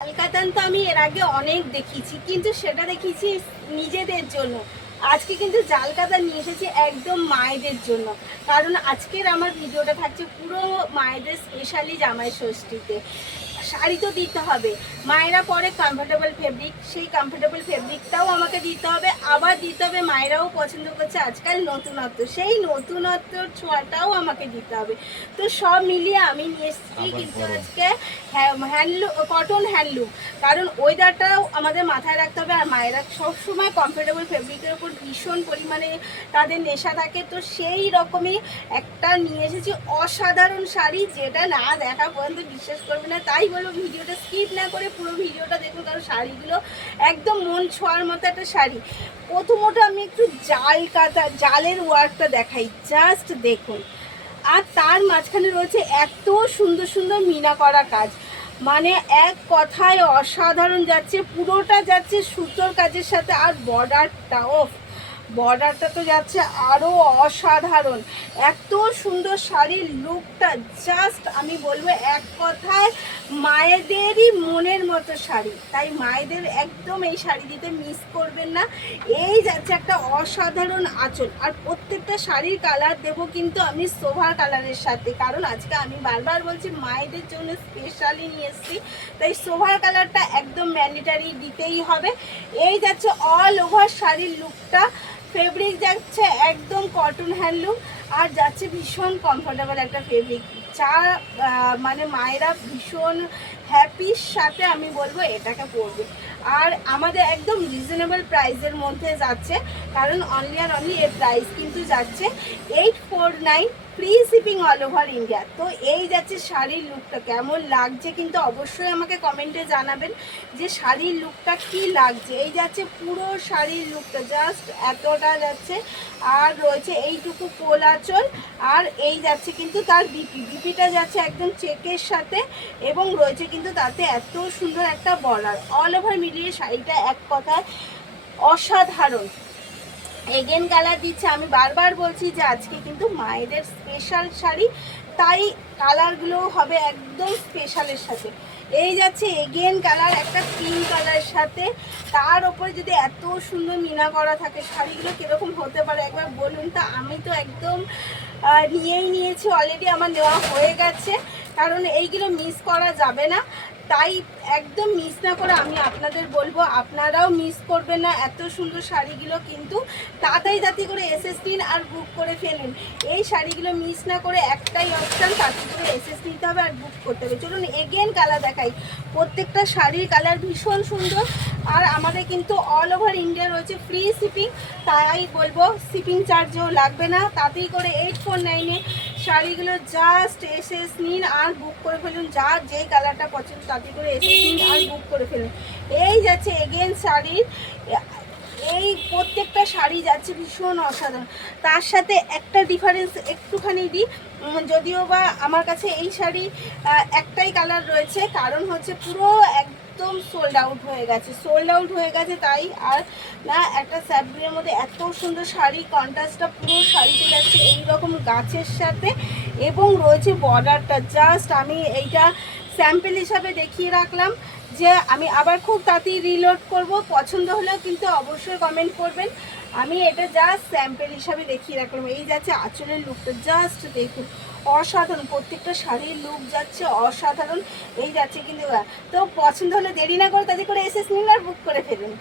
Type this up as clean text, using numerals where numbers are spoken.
কলকাতান তো আমি এর আগে অনেক দেখিয়েছি, কিন্তু সেটা দেখিয়েছি নিজেদের জন্য। আজকে কিন্তু জাল কাতান নিয়ে এসেছি একদম মায়েদের জন্য, কারণ আজকের আমার ভিডিওটা থাকছে পুরো মায়েদের, স্পেশালি জামাই ষষ্ঠীতে। শাড়ি তো দিতে হবে, মায়েরা পরে কমফোর্টেবল ফেব্রিক, সেই কমফোর্টেবল ফেব্রিকটাও আমাকে দিতে হবে, আবার দিতে হবে মায়েরাও পছন্দ করছে আজকাল নতুনত্ব, সেই নতুনত্বর ছোঁয়াটাও আমাকে দিতে হবে। তো সব মিলিয়ে আমি নিয়ে এসেছি কিন্তু আজকে হ্যান্ডলুম, কটন হ্যান্ডলুম, কারণ ওয়েদারটাও আমাদের মাথায় রাখতে হবে। আর মায়েরা সবসময় কমফোর্টেবল ফেব্রিকের উপর ভীষণ পরিমাণে তাদের নেশা থাকে, তো সেই রকমই একটা নিয়ে এসেছি অসাধারণ শাড়ি, যেটা না দেখা পর্যন্ত বিশ্বাস করবে না। তাই বলবো ভিডিওটা স্কিপ না করে পুরো ভিডিওটা দেখুন, কারণ শাড়িগুলো একদম মন ছোঁয়ার মতো একটা শাড়ি। প্রথমত আমি একটু জালের ওয়ার্কটা দেখাই, জাস্ট দেখুন। আর তার মাঝখানে রয়েছে এত সুন্দর সুন্দর মিনা করা কাজ, মানে এক কথায় অসাধারণ যাচ্ছে, পুরোটা যাচ্ছে সুতোর কাজের সাথে। আর বর্ডারটা তো যাচ্ছে আরও অসাধারণ। এত সুন্দর শাড়ির লুকটা জাস্ট আমি বলবো এক কথায় মায়েদেরই মনের মতো শাড়ি। তাই মায়েদের একদম এই শাড়ি দিতে মিস করবেন না। এই যাচ্ছে একটা অসাধারণ আঁচল, আর প্রত্যেকটা শাড়ির কালার দেবো কিন্তু আমি সোভার কালারের সাথে, কারণ আজকে আমি বারবার বলছি মায়েদের জন্য স্পেশালি নিয়ে এসেছি, তাই সোভার কালারটা একদম ম্যান্ডেটারি দিতেই হবে। এই যাচ্ছে অল ওভার শাড়ির লুকটা, ফেব্রিক যাচ্ছে একদম কটন হ্যান্ডলুম, আর যাচ্ছে ভীষণ কমফোর্টেবল একটা ফেব্রিক, যা মানে মায়েরা ভীষণ হ্যাপির সাথে আমি বলবো এটাকে পরবে। আর আমাদের একদম রিজনেবল প্রাইসের মধ্যে যাচ্ছে, কারণ অনলি আর অনলি এর প্রাইস কিন্তু যাচ্ছে 849, free shipping all over India. তো এই যাচ্ছে শাড়ির লুকটা, কেমন লাগছে কিন্তু অবশ্যই আমাকে কমেন্টে জানাবেন যে শাড়ির লুকটা কি লাগছে। এই যাচ্ছে পুরো শাড়ির লুকটা, জাস্ট এতটা যাচ্ছে। আর রয়েছে এইটুকু কোল আঁচল, আর এই যাচ্ছে কিন্তু তার বিপিটা যাচ্ছে একদম চেকের সাথে, এবং রয়েছে কিন্তু তাতে এত সুন্দর একটা বর্ডার। অল ওভার মিলিয়ে শাড়িটা এক কথায় অসাধারণ। এগেন কালার দিচ্ছে, আমি বারবার বলছি যে আজকে কিন্তু মায়েদের স্পেশাল শাড়ি, তাই কালারগুলো হবে একদম স্পেশালের সাথে। এই যাচ্ছে এগেন কালার একটা পিঙ্ক কালারের সাথে, তার ওপরে যদি এত সুন্দর মিনা করা থাকে, শাড়িগুলো কীরকম হতে পারে একবার বলুন। তা আমি তো একদম নিয়েই নিয়েছি, অলরেডি আমার নেওয়া হয়ে গেছে, কারণ এইগুলো মিস করা যাবে না। তাই একদম মিস না করে আমি আপনাদের বলবো আপনারাও মিস করবেন না এত সুন্দর শাড়িগুলো, কিন্তু তাড়াতাড়ি করে এসএস নিন আর বুক করে ফেলুন। এই শাড়িগুলো মিস না করে একটাই অপশান, তাড়াতাড়ি করে এসএস নিতে হবে আর বুক করতে হবে। চলুন এগেন কালার দেখাই, প্রত্যেকটা শাড়ির কালার ভীষণ সুন্দর। আর আমাদের কিন্তু অল ওভার ইন্ডিয়া রয়েছে ফ্রি শিপিং, তাই বলবো শিপিং চার্জও লাগবে না। তাড়াতাড়ি করে 849-এ শাড়িগুলো জাস্ট এসএস নিন আর বুক করে ফেলুন, যার যেই কালারটা পছন্দ তাড়াতাড়ি করে এসএস নিন আর বুক করে ফেলুন। এই যাচ্ছে এগেন শাড়ির, এই প্রত্যেকটা শাড়ি যাচ্ছে ভীষণ অসাধারণ। তার সাথে একটা ডিফারেন্স একটুখানি দিই, যদিও বা আমার কাছে এই শাড়ি একটাই কালার রয়েছে, কারণ হচ্ছে পুরো একদম সোল্ড আউট হয়ে গেছে তাই। আর না একটা স্যাবরিনের মধ্যে এত সুন্দর শাড়ি, কন্ট্রাস্টটা পুরো শাড়িতে যাচ্ছে এইরকম গাছের সাথে, এবং রয়েছে বর্ডারটা। জাস্ট আমি এইটা স্যাম্পল হিসাবে দেখিয়ে রাখলাম, যে আমি আবার খুব তাড়াতাড়ি রিলোড করব, পছন্দ হলেও কিন্তু অবশ্যই কমেন্ট করবেন। আমি এটা জাস্ট স্যাম্পল হিসাবে দেখিয়ে রাখলাম। এই যাচ্ছে আঁচলের লুকটা, জাস্ট দেখুন অসাধারণ, প্রত্যেকটা শাড়ির লুক যাচ্ছে অসাধারণ। এই যাচ্ছে কিন্তু, তো পছন্দ হলে দেরি না করে তাদের করে এসএস নিন আর বুক করে ফেলুন।